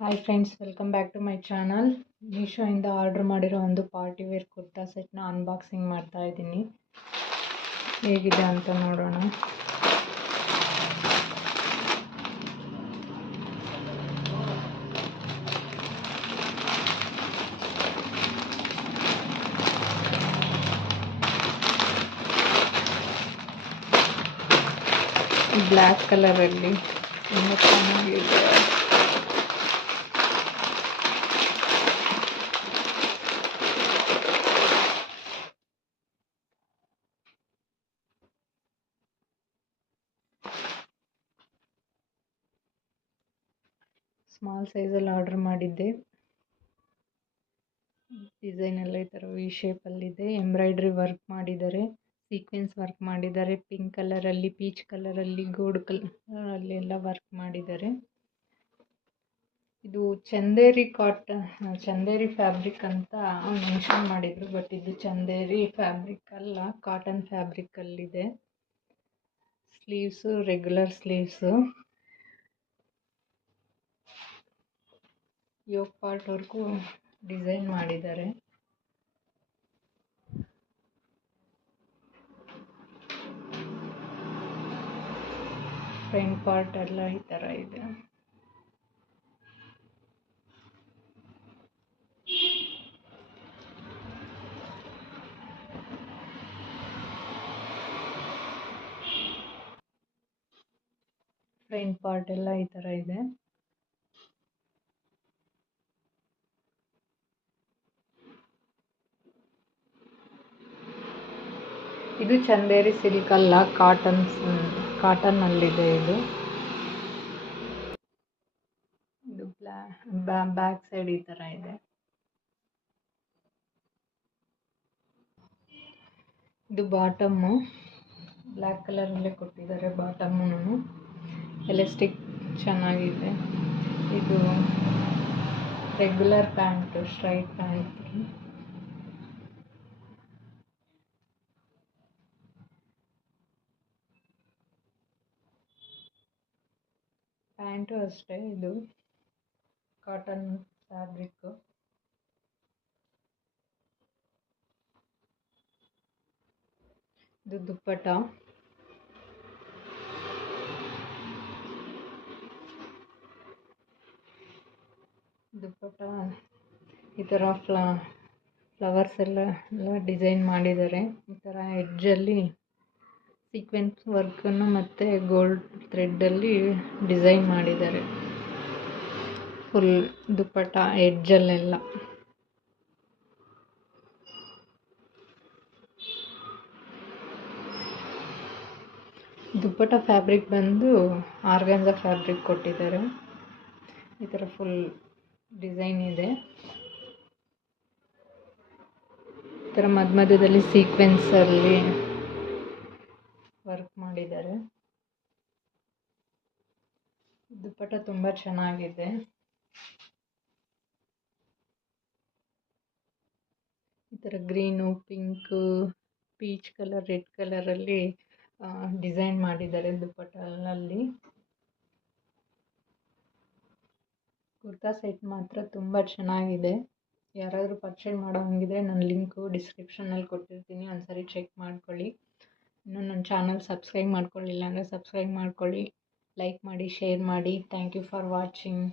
Hi friends, welcome back to my channel. ಮೀಶೋಯಿಂದ order ಮಾಡಿರೋ ಒಂದು ಪಾರ್ಟಿ ವೇರ್ ಕುರ್ತಾ ಸೆಟ್ನ ಅನ್ಬಾಕ್ಸಿಂಗ್ ಮಾಡ್ತಾ ಇದ್ದೀನಿ. ಹೇಗಿದೆ ಅಂತ ನೋಡೋಣ. ಬ್ಲ್ಯಾಕ್ ಕಲರಲ್ಲಿ ತುಂಬ ಚೆನ್ನಾಗಿದೆ. ಸ್ಮಾಲ್ ಸೈಜಲ್ಲಿ ಆರ್ಡರ್ ಮಾಡಿದ್ದೆ. ಡಿಸೈನ್ ಎಲ್ಲ ಈ ಥರ ವಿ ಶೇಪಲ್ಲಿದೆ. ಎಂಬ್ರಾಯ್ಡ್ರಿ ವರ್ಕ್ ಮಾಡಿದ್ದಾರೆ, ಸೀಕ್ವೆನ್ಸ್ ವರ್ಕ್ ಮಾಡಿದ್ದಾರೆ. ಪಿಂಕ್ ಕಲರಲ್ಲಿ, ಪೀಚ್ ಕಲರಲ್ಲಿ, ಗೋಲ್ಡ್ ಕಲರಲ್ಲಿ ಎಲ್ಲ ವರ್ಕ್ ಮಾಡಿದ್ದಾರೆ. ಇದು ಚಂದೇರಿ ಫ್ಯಾಬ್ರಿಕ್ ಅಂತ ಮೆನ್ಷನ್ ಮಾಡಿದ್ರು, ಬಟ್ ಇದು ಚಂದೇರಿ ಫ್ಯಾಬ್ರಿಕ್ ಅಲ್ಲ, ಕಾಟನ್ ಫ್ಯಾಬ್ರಿಕಲ್ಲಿದೆ. Sleeves regular sleeves. ಯೋಗ್ ಪಾರ್ಟ್ವರೆಗೂ ಡಿಸೈನ್ ಮಾಡಿದ್ದಾರೆ. ಫ್ರಂಟ್ ಪಾರ್ಟ್ ಎಲ್ಲ ಈ ಥರ ಇದೆ. ಫ್ರಂಟ್ ಪಾರ್ಟ್ ಎಲ್ಲ ಈ ಥರ ಇದೆ. ಇದು ಚಂದೇರಿ ಸಿಲ್ಕ್ ಅಲ್ಲ, ಕಾಟನ್ ಅಲ್ಲಿದೆ. ಇದು ಬ್ಯಾಕ್ ಸೈಡ್ ಈ ಥರ ಇದೆ. ಇದು ಬಾಟಮ್ಮು ಬ್ಲ್ಯಾಕ್ ಕಲರಲ್ಲೇ ಕೊಟ್ಟಿದ್ದಾರೆ. ಬಾಟಮ್ಮು ಎಲಾಸ್ಟಿಕ್ ಚೆನ್ನಾಗಿದೆ. ಇದು regular pant, straight pant. Pant ಅಷ್ಟೇ, ಇದು ಕಾಟನ್ ಫ್ಯಾಬ್ರಿಕ್ಕು. ಇದು ದುಪ್ಪಟ್ಟ. ಈ ಥರ ಫ್ಲವರ್ಸ್ ಎಲ್ಲ ಡಿಸೈನ್ ಮಾಡಿದ್ದಾರೆ. ಈ ಥರ ಎಡ್ಜಲ್ಲಿ ಸೀಕ್ವೆನ್ಸ್ ವರ್ಕನ್ನು ಮತ್ತು ಗೋಲ್ಡ್ ಥ್ರೆಡ್ಡಲ್ಲಿ ಡಿಸೈನ್ ಮಾಡಿದ್ದಾರೆ ಫುಲ್ ದುಪ್ಪಟ್ಟ ಎಡ್ಜಲ್ಲೆಲ್ಲ. ದುಪ್ಪಟ್ಟ ಫ್ಯಾಬ್ರಿಕ್ ಬಂದು ಆರ್ಗಾನ್ಜಾ ಫ್ಯಾಬ್ರಿಕ್ ಕೊಟ್ಟಿದ್ದಾರೆ. ಈ ಥರ ಫುಲ್ ಡಿಸೈನ್ ಇದೆ. ಈ ಥರ ಮಧ್ಯದಲ್ಲಿ ಸೀಕ್ವೆನ್ಸಲ್ಲಿ ವರ್ಕ್ ಮಾಡಿದ್ದಾರೆ. ದುಪ್ಪಟ್ಟ ತುಂಬ ಚೆನ್ನಾಗಿದೆ. ಈ ಥರ green, pink, peach colour, red ಕಲರಲ್ಲಿ ಡಿಸೈನ್ ಮಾಡಿದ್ದಾರೆ ದುಪ್ಪಟ್ಟಲ್ಲಿ. ಕುರ್ತಾ ಸೆಟ್ ಮಾತ್ರ ತುಂಬ ಚೆನ್ನಾಗಿದೆ. ಯಾರಾದರೂ ಪರ್ಚೇಸ್ ಮಾಡೋ ಹಂಗಿದ್ರೆ ನನ್ನ ಲಿಂಕು ಡಿಸ್ಕ್ರಿಪ್ಷನಲ್ಲಿ ಕೊಟ್ಟಿರ್ತೀನಿ, ಒಂದ್ಸರಿ ಚೆಕ್ ಮಾಡ್ಕೊಳ್ಳಿ. ಇನ್ನೂ ನನ್ನ ಚಾನಲ್ ಸಬ್ಸ್ಕ್ರೈಬ್ ಮಾಡ್ಕೊಳ್ಳಿಲ್ಲ ಅಂದರೆ ಸಬ್ಸ್ಕ್ರೈಬ್ ಮಾಡ್ಕೊಳ್ಳಿ, ಲೈಕ್ ಮಾಡಿ, ಶೇರ್ ಮಾಡಿ. Thank you for watching.